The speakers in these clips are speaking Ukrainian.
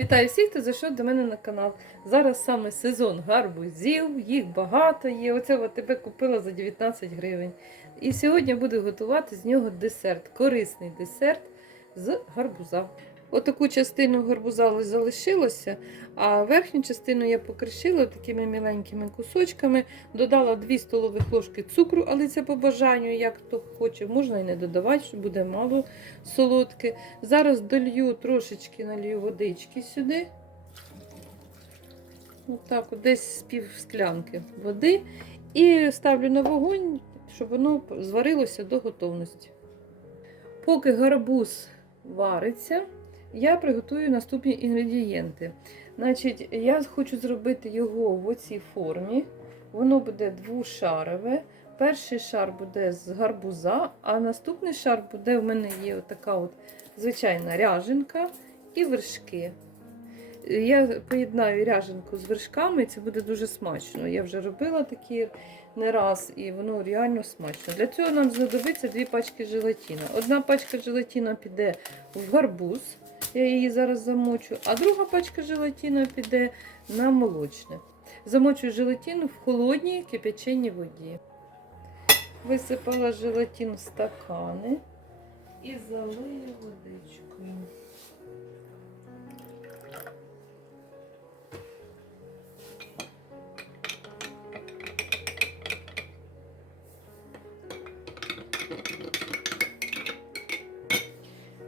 Вітаю всіх, хто зайшов до мене на канал. Зараз саме сезон гарбузів, їх багато є. Оце от тебе купила за 19 гривень. І сьогодні буду готувати з нього десерт, корисний десерт з гарбуза. Отаку частину гарбуза залишилося, а верхню частину я покришила такими міленькими кусочками. Додала 2 столових ложки цукру, але це по бажанню, як хто хоче, можна і не додавати, що буде мало солодке. Зараз долью трошечки налью водички сюди. Отак, от десь з пів склянки води. І ставлю на вогонь, щоб воно зварилося до готовності. Поки гарбуз вариться, я приготую наступні інгредієнти. Значить, я хочу зробити його в оцій формі. Воно буде двошарове. Перший шар буде з гарбуза, а наступний шар буде в мене є така от звичайна ряженка і вершки. Я поєднаю ряженку з вершками, і це буде дуже смачно. Я вже робила такі не раз, і воно реально смачно. Для цього нам знадобиться дві пачки желатина. Одна пачка желатина піде в гарбуз, я її зараз замочу, а друга пачка желатіну піде на молочне. Замочую желатин в холодній кип'яченій воді. Висипала желатин в стакани і залию водичкою.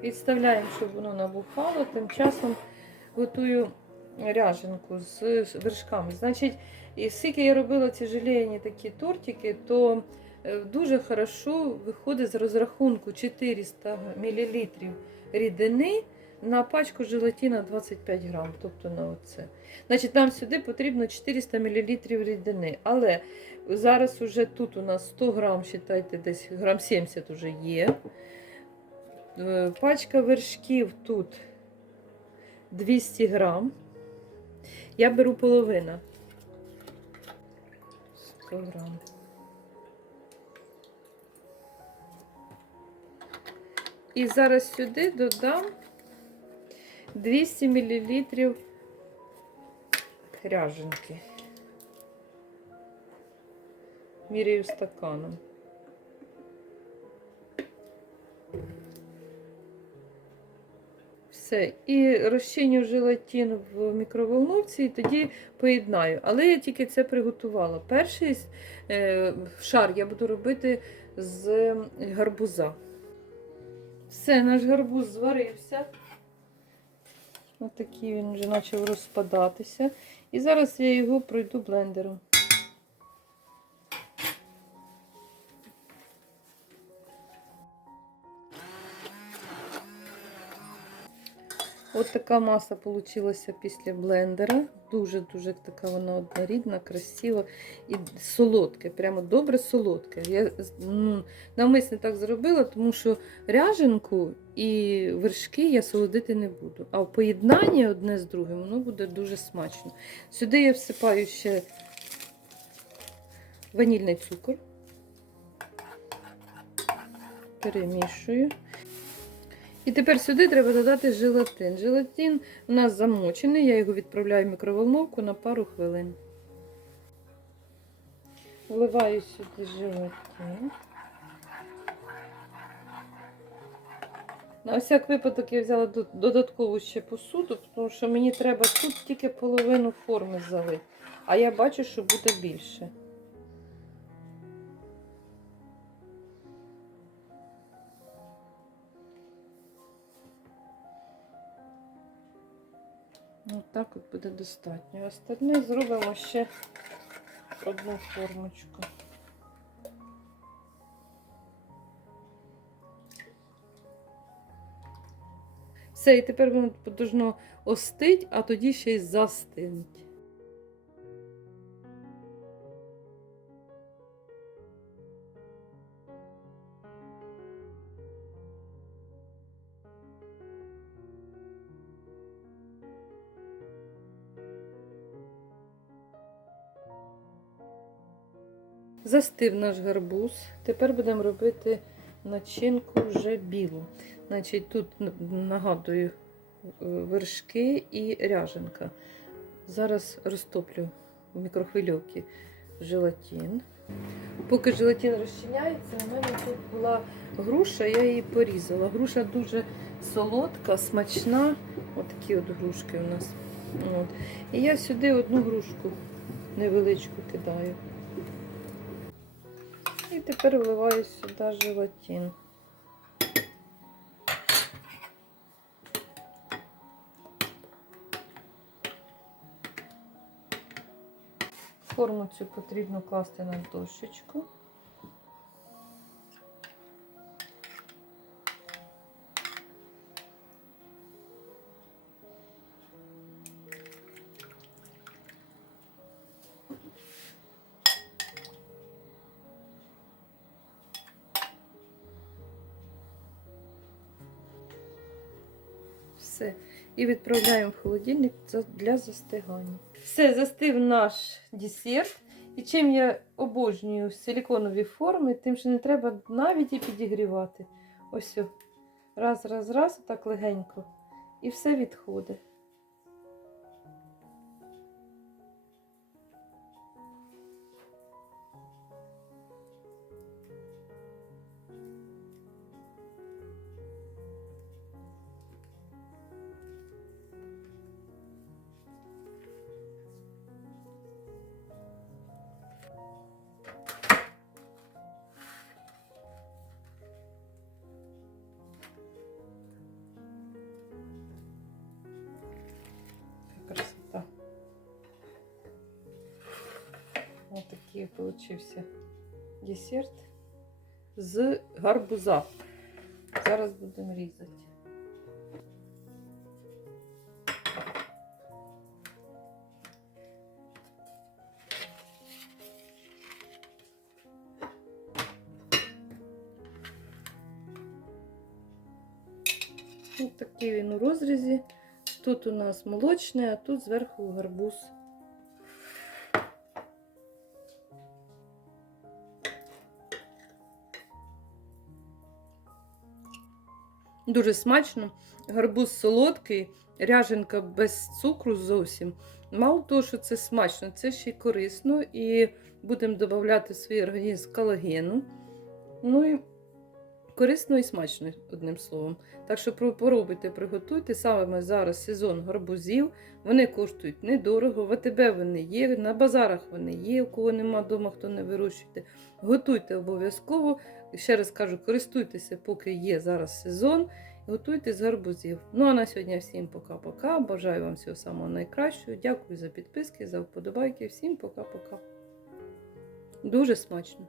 Відставляємо, щоб воно набухало. Тим часом готую ряженку з вершками. Значить, і скільки я робила ці желейні такі тортики, то е, дуже хорошо виходить з розрахунку 400 мл рідини на пачку желатина 25 грам, тобто на оце. Значить, нам сюди потрібно 400 мл рідини. Але зараз уже тут у нас 100 грам, вважайте, десь грам 70 вже є. Е, Пачка вершків тут 200 грам. Я беру половина. 100 грам. І зараз сюди додам 200 мл ряженки. Міряю стаканом. Все. І розчиню желатин в мікроволновці і тоді поєднаю. Але я тільки це приготувала. Перший е, шар я буду робити з гарбуза. Все, наш гарбуз зварився. Ось такий він вже почав розпадатися. І зараз я його пройду блендером. От така маса получилася після блендера. Дуже-дуже така вона однорідна, красива і солодке, прямо добре солодке. Я ну, навмисно так зробила, тому що ряженку і вершки я солодити не буду. А в поєднанні одне з другим воно буде дуже смачно. Сюди я всипаю ще ванільний цукор, перемішую. І тепер сюди треба додати желатин. Желатин у нас замочений, я його відправляю в мікроволновку на пару хвилин. Вливаю сюди желатин. На всяк випадок я взяла додаткову ще посуду, тому що мені треба тут тільки половину форми залити. А я бачу, що буде більше. Ось так от буде достатньо. Остальне зробимо ще одну формочку. Все, і тепер воно должно остить, а тоді ще й застинуть. Застив наш гарбуз. Тепер будемо робити начинку вже білу. Значить, тут нагадую вершки і ряженка. Зараз розтоплю в мікрохвильовці желатин. Поки желатин розчиняється, у мене тут була груша, я її порізала. Груша дуже солодка, смачна. Отакі от грушки у нас. От. І я сюди одну грушку невеличку кидаю. І тепер вливаю сюди желатин. Форму цю потрібно класти на дощечку. Все. І відправляємо в холодильник для застигання. Все, застив наш десерт. І чим я обожнюю силіконові форми, тим, що не треба навіть і підігрівати. Ось. Раз, раз, раз, так легенько. І все відходить. Получився десерт з гарбуза. Зараз будемо різати. Ось такий він у розрізі. Тут у нас молочний, а тут зверху гарбуз. Дуже смачно. Гарбуз солодкий, ряженка без цукру зовсім. Мало того, що це смачно, це ще й корисно. І будемо додавати в свій організм колагену. Ну і корисно і смачно, одним словом. Так що поробуйте, приготуйте. Саме зараз сезон гарбузів. Вони коштують недорого. В АТБ вони є, на базарах вони є, у кого нема вдома, хто не вирощуєте. Готуйте обов'язково. Ще раз кажу, користуйтеся, поки є зараз сезон. Готуйте з гарбузів. Ну а на сьогодні всім пока-пока. Бажаю вам всього самого найкращого. Дякую за підписки, за вподобайки. Всім пока-пока. Дуже смачно.